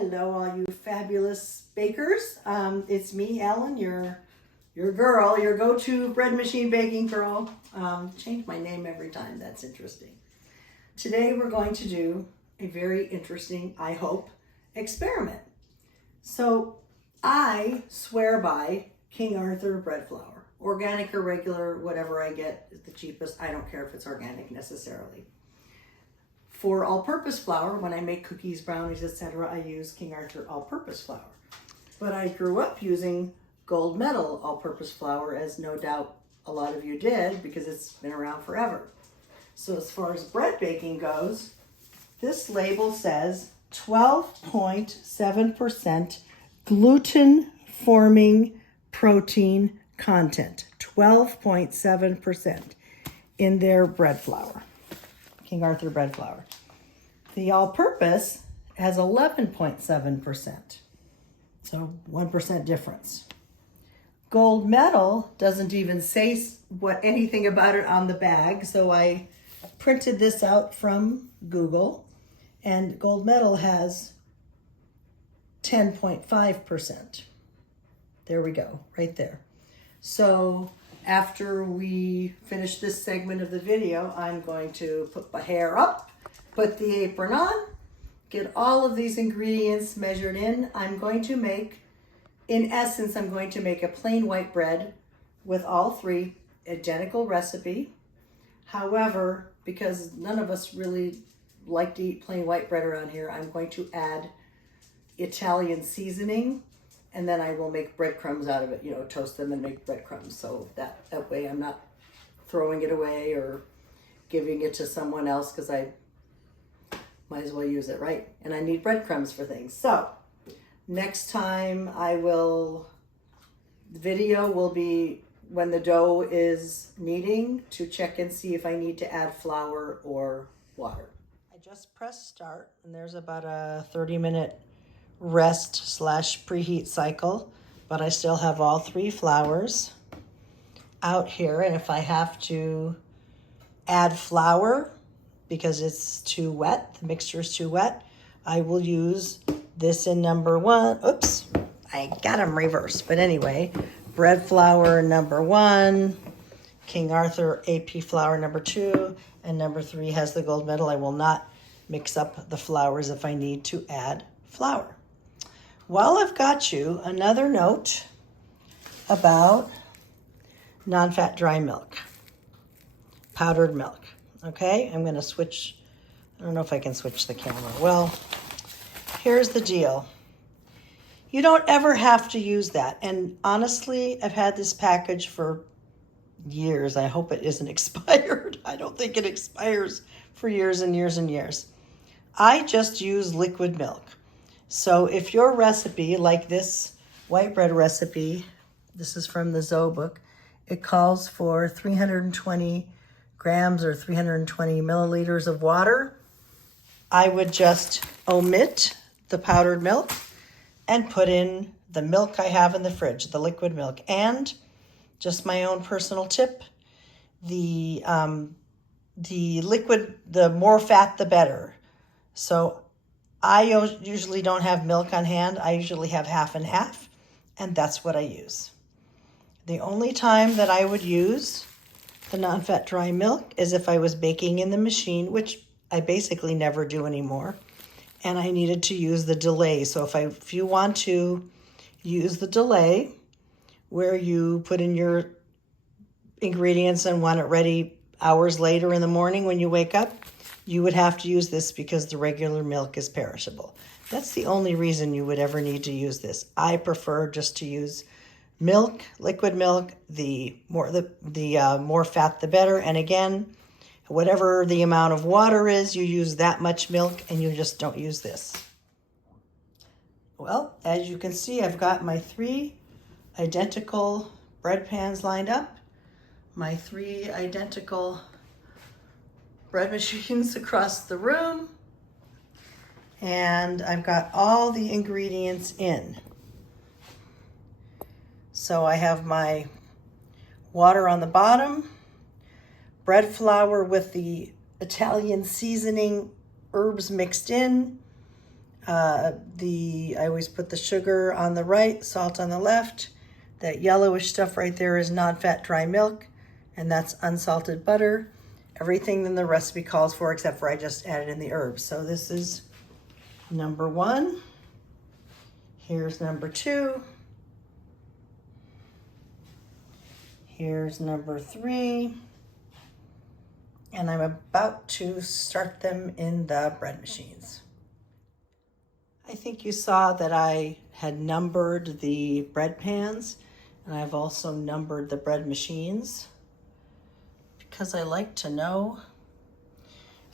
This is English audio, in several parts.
Hello, all you fabulous bakers. It's me, Ellen, your girl, your go-to bread machine baking girl. Change my name every time. That's interesting. Today we're going to do a very interesting, I hope, experiment. So I swear by King Arthur bread flour, organic or regular, whatever I get is the cheapest. I don't care if it's organic necessarily. For all-purpose flour, when I make cookies, brownies, etc., I use King Arthur all-purpose flour. But I grew up using gold medal all-purpose flour, as no doubt a lot of you did, because it's been around forever. So as far as bread baking goes, this label says 12.7% gluten-forming protein content. 12.7% in their bread flour. King Arthur bread flour. The all-purpose has 11.7%, so 1% difference. Gold medal doesn't even say anything about it on the bag, so I printed this out from Google, and gold medal has 10.5%. There we go, right there. So after we finish this segment of the video, I'm going to put my hair up, put the apron on, get all of these ingredients measured in. I'm going to make, in essence, I'm going to make a plain white bread with all three, identical recipe. However, because none of us really like to eat plain white bread around here, I'm going to add Italian seasoning, and then I will make breadcrumbs out of it, toast them and make breadcrumbs. So that way I'm not throwing it away or giving it to someone else, because I might as well use it, right? And I need breadcrumbs for things. So next time the video will be when the dough is kneading, to check and see if I need to add flour or water. I just pressed start, and there's about a 30-minute rest/preheat cycle, but I still have all three flours out here. And if I have to add flour because it's too wet, the mixture is too wet, I will use this in number one. Oops, I got them reversed. But anyway, bread flour number 1, King Arthur AP flour number 2, and number 3 has the gold medal. I will not mix up the flours if I need to add flour. While I've got you, another note about non-fat dry milk, powdered milk. Okay, I'm going to switch. I don't know if I can switch the camera. Well, here's the deal. You don't ever have to use that. And honestly, I've had this package for years. I hope it isn't expired. I don't think it expires for years and years and years. I just use liquid milk. So if your recipe, like this white bread recipe, this is from the Zoe book, it calls for 320 grams or 320 milliliters of water, I would just omit the powdered milk and put in the milk I have in the fridge, the liquid milk. And just my own personal tip, the liquid, the more fat, the better. So I usually don't have milk on hand. I usually have half and half, and that's what I use. The only time that I would use the non-fat dry milk is if I was baking in the machine, which I basically never do anymore, and I needed to use the delay. So if you want to use the delay, where you put in your ingredients and want it ready hours later in the morning when you wake up, you would have to use this because the regular milk is perishable. That's the only reason you would ever need to use this. I prefer just to use milk, liquid milk. The more fat, the better. And again, whatever the amount of water is, you use that much milk, and you just don't use this. Well, as you can see, I've got my 3 identical bread pans lined up, my 3 identical bread machines across the room, and I've got all the ingredients in. So I have my water on the bottom, bread flour with the Italian seasoning herbs mixed in, I always put the sugar on the right, salt on the left. That yellowish stuff right there is non-fat dry milk, and that's unsalted butter. Everything in the recipe calls for, except for I just added in the herbs. So this is number 1. Here's number 2. Here's number 3. And I'm about to start them in the bread machines. I think you saw that I had numbered the bread pans, and I've also numbered the bread machines because I like to know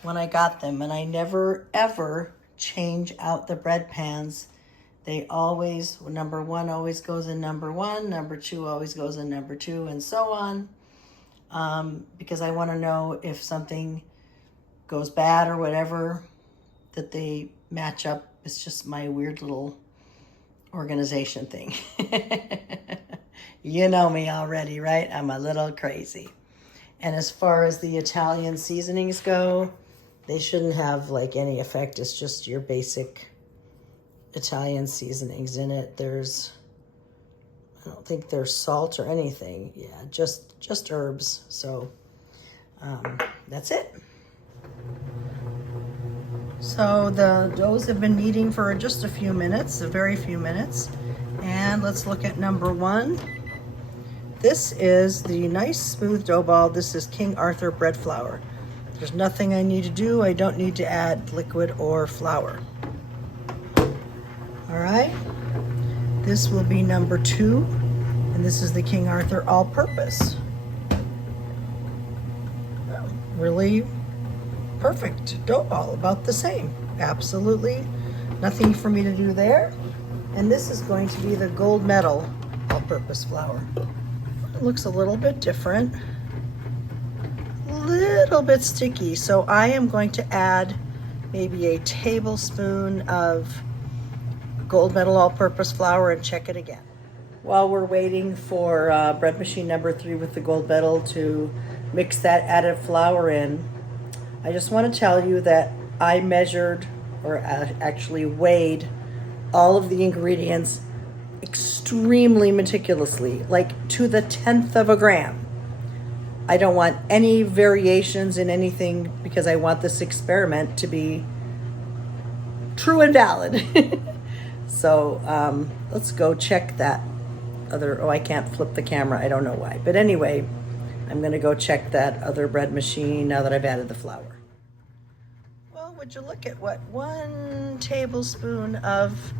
when I got them, and I never ever change out the bread pans. They always, number 1 always goes in number 1, number 2 always goes in number 2, and so on, because I want to know if something goes bad or whatever, that they match up. It's just my weird little organization thing. You know me already, right? I'm a little crazy. And as far as the Italian seasonings go, they shouldn't have like any effect. It's just your basic Italian seasonings in it. I don't think there's salt or anything. Yeah, just herbs. So that's it. So the doughs have been kneading for just a few minutes, a very few minutes. And let's look at number 1. This is the nice smooth dough ball. This is King Arthur bread flour. There's nothing I need to do. I don't need to add liquid or flour. All right. This will be number 2. And this is the King Arthur all-purpose. Really perfect dough ball, about the same. Absolutely nothing for me to do there. And this is going to be the gold medal all-purpose flour. It looks a little bit different, a little bit sticky. So I am going to add maybe a tablespoon of gold medal all-purpose flour and check it again. While we're waiting for bread machine number 3 with the gold medal to mix that added flour in, I just want to tell you that I measured, or actually weighed, all of the ingredients extremely meticulously, like to the 10th of a gram. I don't want any variations in anything because I want this experiment to be true and valid. So let's go check that other, I can't flip the camera, I don't know why. But anyway, I'm gonna go check that other bread machine now that I've added the flour. Well, would you look at what, 1 tablespoon of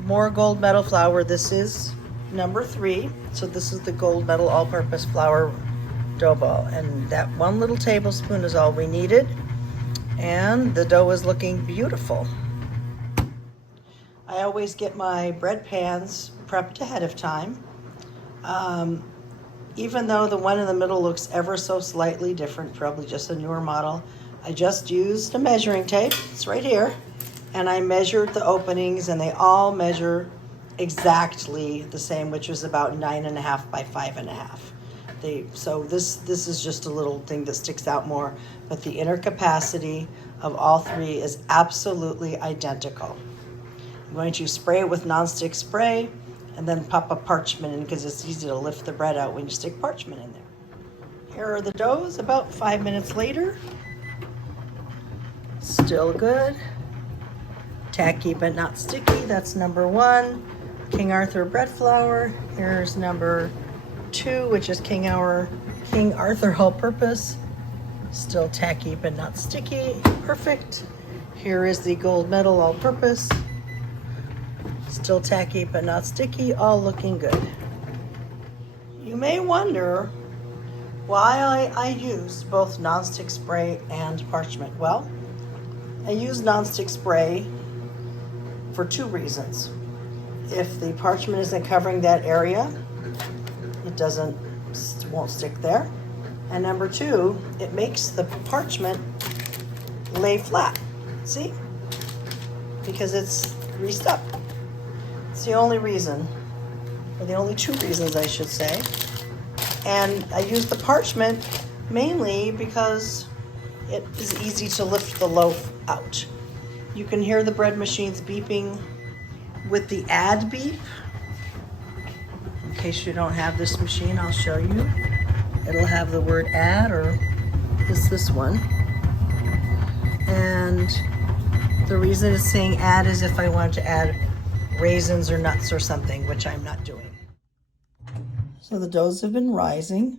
more gold medal flour. This is number 3. So this is the gold medal all-purpose flour dough ball. And that 1 little tablespoon is all we needed. And the dough is looking beautiful. I always get my bread pans prepped ahead of time. Even though the one in the middle looks ever so slightly different, probably just a newer model, I just used a measuring tape. It's right here. And I measured the openings, and they all measure exactly the same, which was about 9.5 by 5.5. So this is just a little thing that sticks out more, but the inner capacity of all 3 is absolutely identical. I'm going to spray it with nonstick spray and then pop a parchment in because it's easy to lift the bread out when you stick parchment in there. Here are the doughs about 5 minutes later. Still good. Tacky but not sticky. That's number 1, King Arthur bread flour. Here's number 2, which is King Arthur all-purpose. Still tacky but not sticky. Perfect. Here is the gold medal all-purpose. Still tacky but not sticky. All looking good. You may wonder why I used both nonstick spray and parchment. Well, I used nonstick spray for 2 reasons. If the parchment isn't covering that area, it won't stick there. And number 2, it makes the parchment lay flat. See? Because it's greased up. It's the only reason, or the only 2 reasons I should say. And I use the parchment mainly because it is easy to lift the loaf out. You can hear the bread machines beeping with the add beep. In case you don't have this machine, I'll show you. It'll have the word add, or this one. And the reason it's saying add is if I want to add raisins or nuts or something, which I'm not doing. So the doughs have been rising,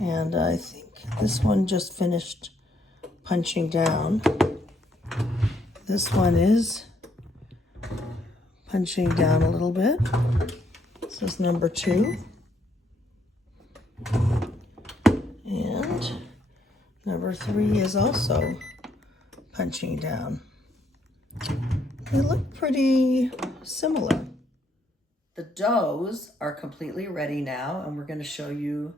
and I think this one just finished punching down. This one is punching down a little bit. This is number 2. And number 3 is also punching down. They look pretty similar. The doughs are completely ready now, and we're going to show you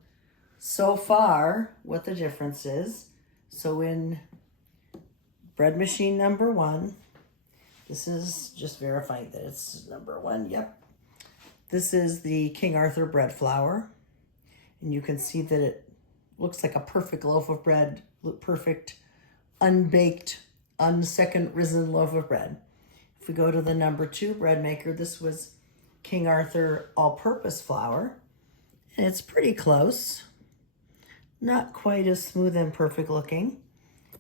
so far what the difference is. So in bread machine number 1, this is just verifying that it's number 1. Yep. This is the King Arthur bread flour. And you can see that it looks like a perfect loaf of bread, perfect unbaked, unsecond risen loaf of bread. If we go to the number 2 bread maker, this was King Arthur all-purpose flour. And it's pretty close. Not quite as smooth and perfect looking.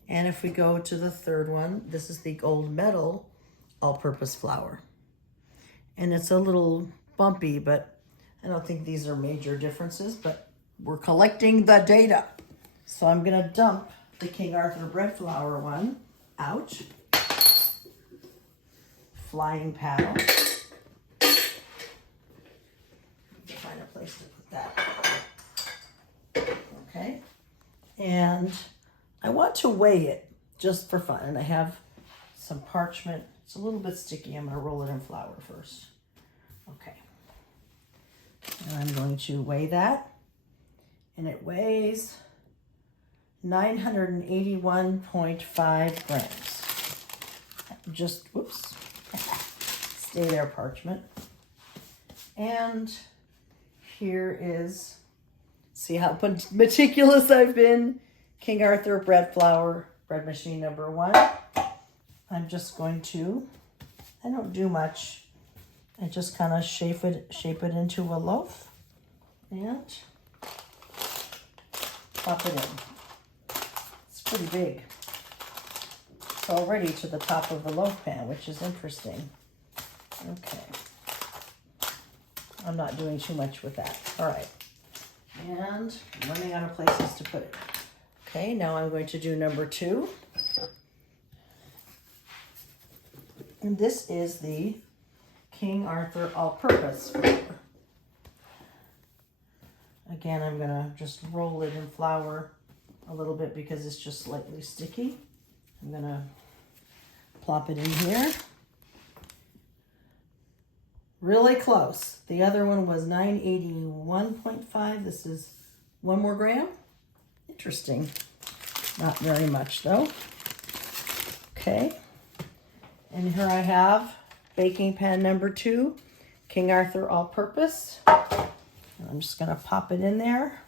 And if we go to the 3rd one, this is the gold medal all-purpose flour. And it's a little bumpy, but I don't think these are major differences, but we're collecting the data. So I'm gonna dump the King Arthur bread flour one out. Flying paddle. Find a place to put that. Okay. And I want to weigh it just for fun. And I have some parchment. It's a little bit sticky. I'm going to roll it in flour first. Okay. And I'm going to weigh that. And it weighs 981.5 grams. Just, whoops. Stay there, parchment. And here is, see how meticulous I've been. King Arthur bread flour, bread machine number 1. I'm just going to, I don't do much. I just kind of shape it into a loaf and pop it in. It's pretty big. It's already to the top of the loaf pan, which is interesting. Okay. I'm not doing too much with that. All right. And I'm running out of places to put it. Okay, now I'm going to do number 2. And this is the King Arthur all-purpose flour. Again, I'm going to just roll it in flour a little bit because it's just slightly sticky. I'm going to plop it in here. Really close. The other one was 981.5. This is 1 more gram. Interesting. Not very much though. Okay. And here I have baking pan number 2, King Arthur all-purpose. And I'm just going to pop it in there.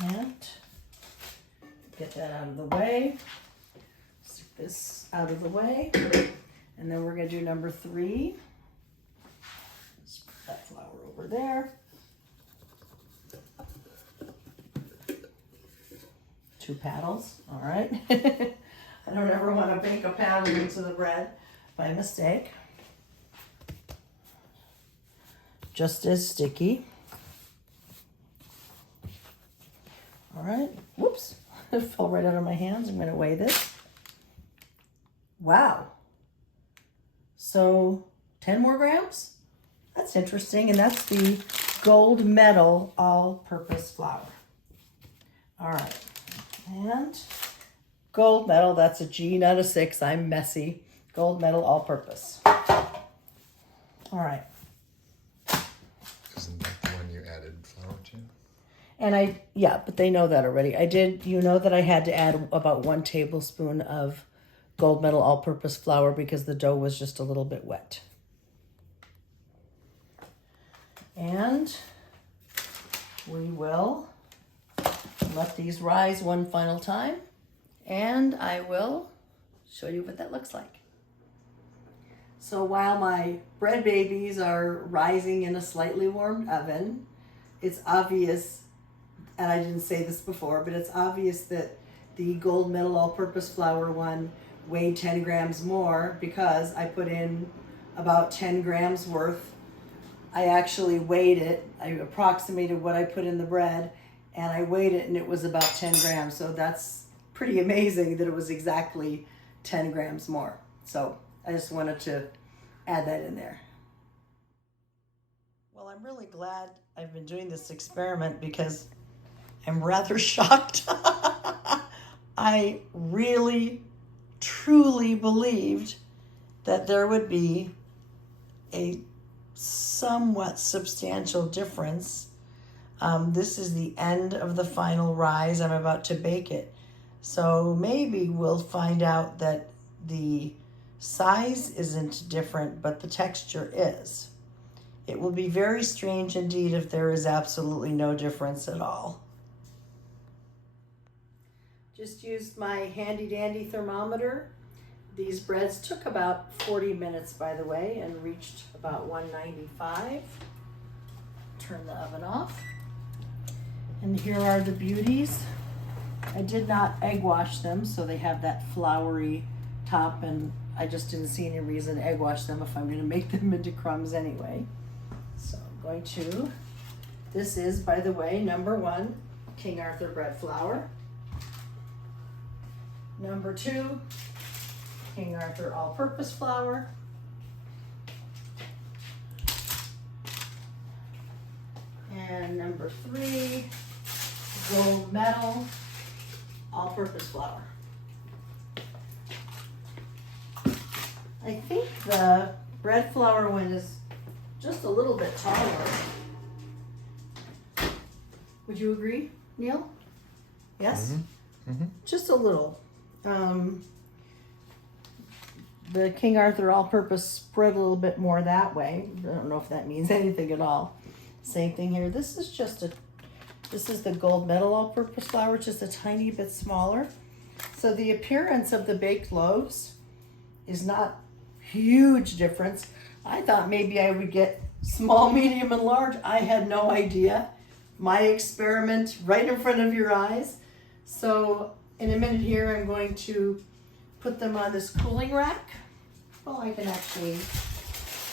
And get that out of the way. Stick this out of the way. And then we're going to do number 3. Let's put that flour over there. 2 paddles, all right. I don't ever want to bake a paddle into the bread by mistake. Just as sticky. All right, whoops, it fell right out of my hands. I'm going to weigh this. Wow. So 10 more grams? That's interesting, and that's the gold medal all-purpose flour. All right. And gold medal, that's a G, not a 6. I'm messy. Gold medal all-purpose. All right. Isn't that the one you added flour to? And yeah, but they know that already. I did, you know that I had to add about 1 tablespoon of gold medal all-purpose flour because the dough was just a little bit wet. And we will let these rise one final time, and I will show you what that looks like. So while my bread babies are rising in a slightly warmed oven, it's obvious, and I didn't say this before, but it's obvious that the gold medal all-purpose flour one weighed 10 grams more because I put in about 10 grams worth. I actually weighed it. I approximated what I put in the bread, and I weighed it, and it was about 10 grams. So that's pretty amazing that it was exactly 10 grams more. So I just wanted to add that in there. Well, I'm really glad I've been doing this experiment because I'm rather shocked. I really, truly believed that there would be a somewhat substantial difference. This is the end of the final rise. I'm about to bake it. So maybe we'll find out that the size isn't different, but the texture is. It will be very strange indeed if there is absolutely no difference at all. Just used my handy dandy thermometer. These breads took about 40 minutes, by the way, and reached about 195. Turn the oven off. And here are the beauties. I did not egg wash them, so they have that floury top, and I just didn't see any reason to egg wash them if I'm going to make them into crumbs anyway. So I'm going to, this is, by the way, number 1, King Arthur bread flour. Number 2, King Arthur all-purpose flour. And number 3, gold medal all-purpose flour. I think the bread flour one is just a little bit taller. Would you agree, Neil? Yes? Mm-hmm. Mm-hmm. Just a little. The King Arthur all-purpose spread a little bit more that way. I don't know if that means anything at all. Same thing here. This is the gold medal all-purpose flour, just a tiny bit smaller. So the appearance of the baked loaves is not huge difference. I thought maybe I would get small, medium, and large. I had no idea. My experiment right in front of your eyes. So in a minute here, I'm going to put them on this cooling rack. Well, I can actually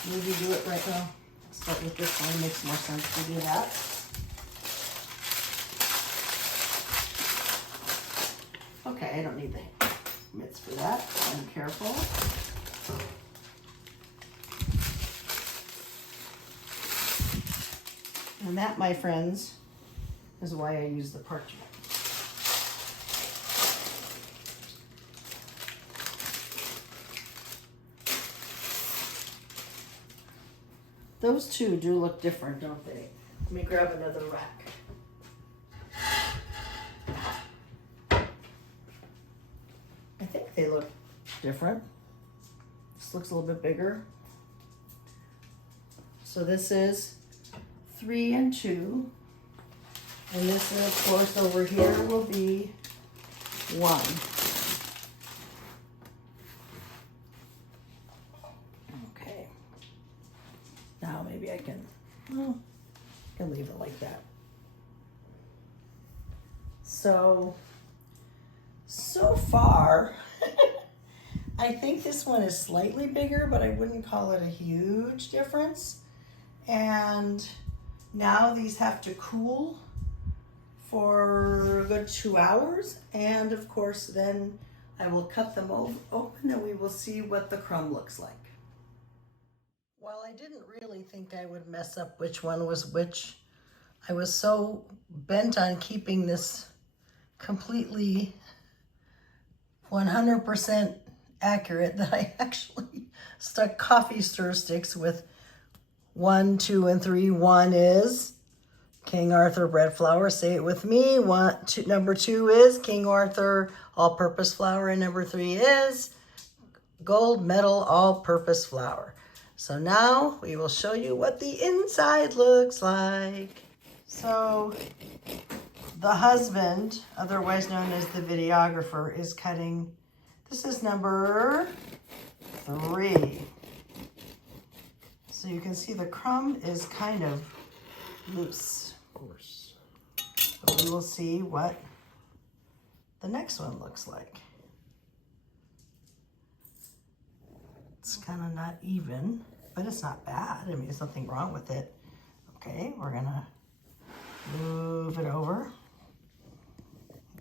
maybe do it right now. Start with this one, it makes more sense to do that. Okay, I don't need the mitts for that. I'm careful. And that, my friends, is why I use the parchment. Those two do look different, don't they? Let me grab another rack. I think they look different. This looks a little bit bigger. So this is 3 and 2. And this, of course, over here will be 1. Okay. Now maybe I can leave it like that. So far, I think this one is slightly bigger, but I wouldn't call it a huge difference. And now these have to cool for a good 2 hours. And of course, then I will cut them open and we will see what the crumb looks like. Well, I didn't really think I would mess up which one was which. I was so bent on keeping this completely 100% accurate that I actually stuck coffee stir sticks with 1, 2, and 3. 1 is King Arthur bread flour. Say it with me. Number 2 is King Arthur all-purpose flour, and number 3 is gold medal all-purpose flour. So now we will show you what the inside looks like. So the husband, otherwise known as the videographer, is cutting. This is number 3. So you can see the crumb is kind of loose. Of course. But we will see what the next one looks like. It's kind of not even, but it's not bad. I mean, there's nothing wrong with it. Okay, we're gonna move it over.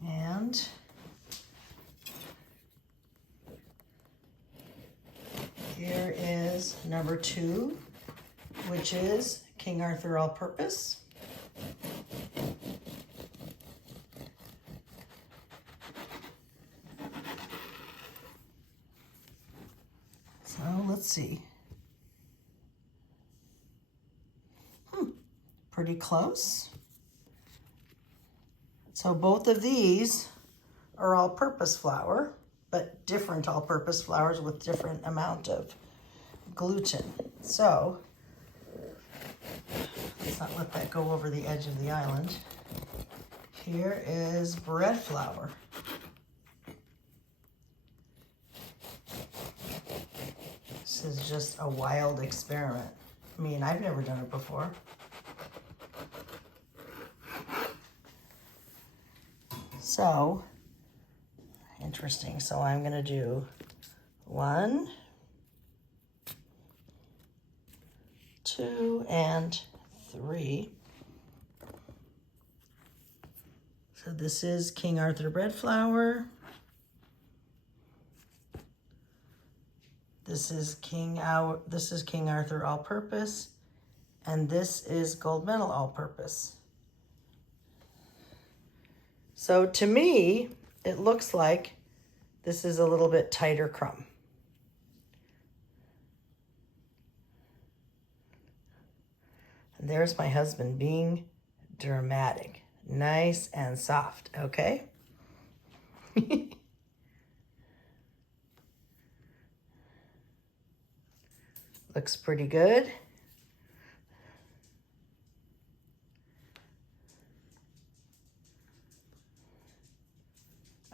And here is number 2, which is King Arthur All-Purpose. So let's see. Pretty close. So both of these are all-purpose flour, but different all-purpose flours with different amount of gluten. So let's not let that go over the edge of the island. Here is bread flour. This is just a wild experiment. I mean, I've never done it before. So, interesting. So I'm going to do 1, 2, and 3. So this is King Arthur bread flour. This is King Arthur all-purpose, and this is gold medal all-purpose. So to me, it looks like this is a little bit tighter crumb. And there's my husband being dramatic, nice and soft, okay? Looks pretty good.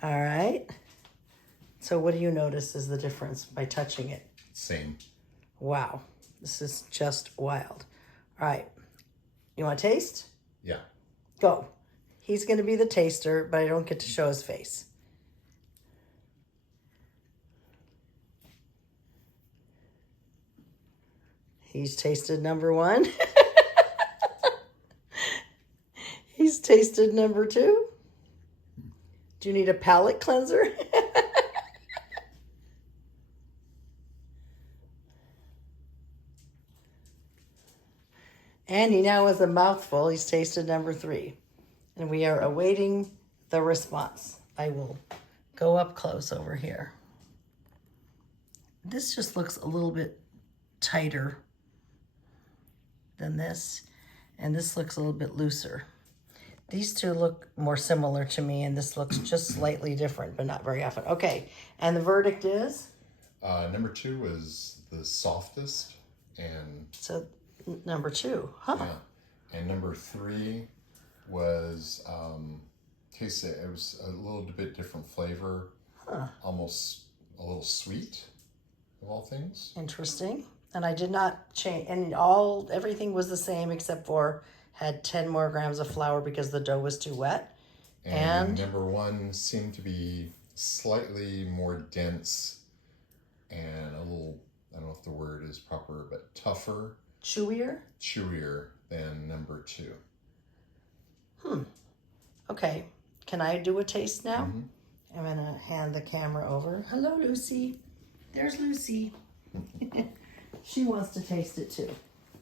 All right. So what do you notice is the difference by touching it? Same. Wow. This is just wild. All right. You want to taste? Yeah. Go. He's going to be the taster, but I don't get to show his face. He's tasted number 1. He's tasted number 2. Do you need a palate cleanser? And he now has a mouthful. He's tasted number 3. And we are awaiting the response. I will go up close over here. This just looks a little bit tighter than this. And this looks a little bit looser. These two look more similar to me, and this looks just slightly different, but not very often. Okay, and the verdict is? Number 2 was the softest, and So, number 2, huh? yeah, and number 3 was it was a little bit different flavor, almost a little sweet, of all things. Interesting. And I did not change, and everything was the same except for had 10 more grams of flour because the dough was too wet. And number 1 seemed to be slightly more dense and a little, I don't know if the word is proper, but tougher. Chewier than number 2. Okay, can I do a taste now? Mm-hmm. I'm gonna hand the camera over. Hello, Lucy. There's Lucy. She wants to taste it too,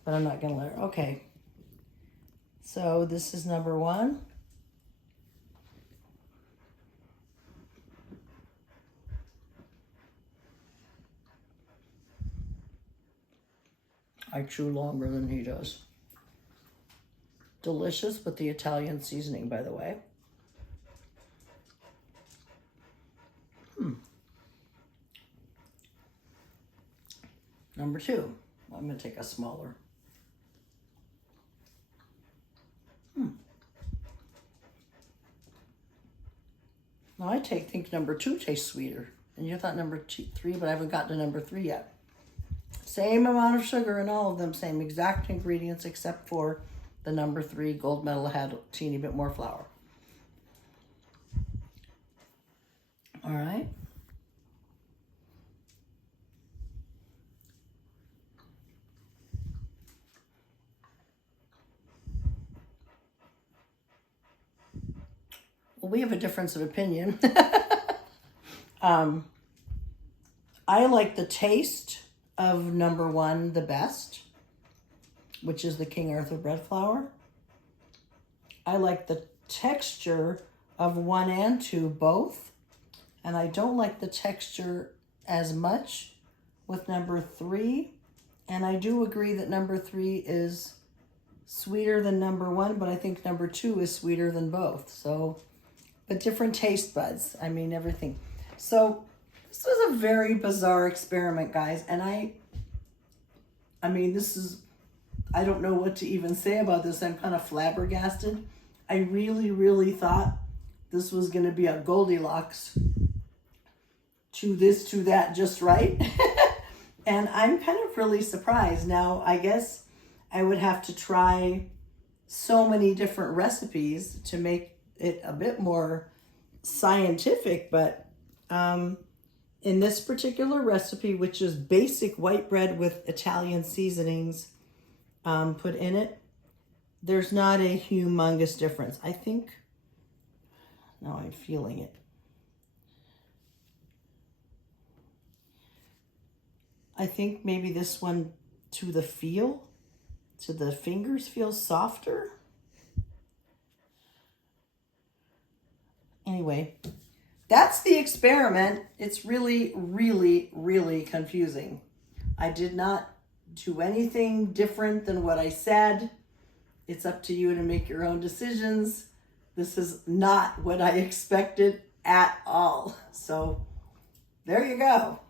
but I'm not gonna let her. Okay. So this is number 1. I chew longer than he does. Delicious with the Italian seasoning, by the way. Number 2. I'm going to take a smaller. Now I think number 2 tastes sweeter. And you thought number 3, but I haven't gotten to number 3 yet. Same amount of sugar in all of them, same exact ingredients, except for the number 3 gold medal had a teeny bit more flour. All right. Well, we have a difference of opinion. I like the taste of number 1 the best, which is the King Arthur bread flour. I like the texture of 1 and 2 both, and I don't like the texture as much with number 3. And I do agree that number 3 is sweeter than number 1, but I think number 2 is sweeter than both. So, but different taste buds. I mean, everything. So this was a very bizarre experiment, guys. And I mean, this is, I don't know what to even say about this. I'm kind of flabbergasted. I really, really thought this was going to be a Goldilocks to this, to that, just right. And I'm kind of really surprised. Now, I guess I would have to try so many different recipes to make it a bit more scientific, but in this particular recipe, which is basic white bread with Italian seasonings put in it, there's not a humongous difference. I think, now I'm feeling it. I think maybe this one to the fingers feels softer. Anyway, that's the experiment. It's really, really, really confusing. I did not do anything different than what I said. It's up to you to make your own decisions. This is not what I expected at all. So there you go.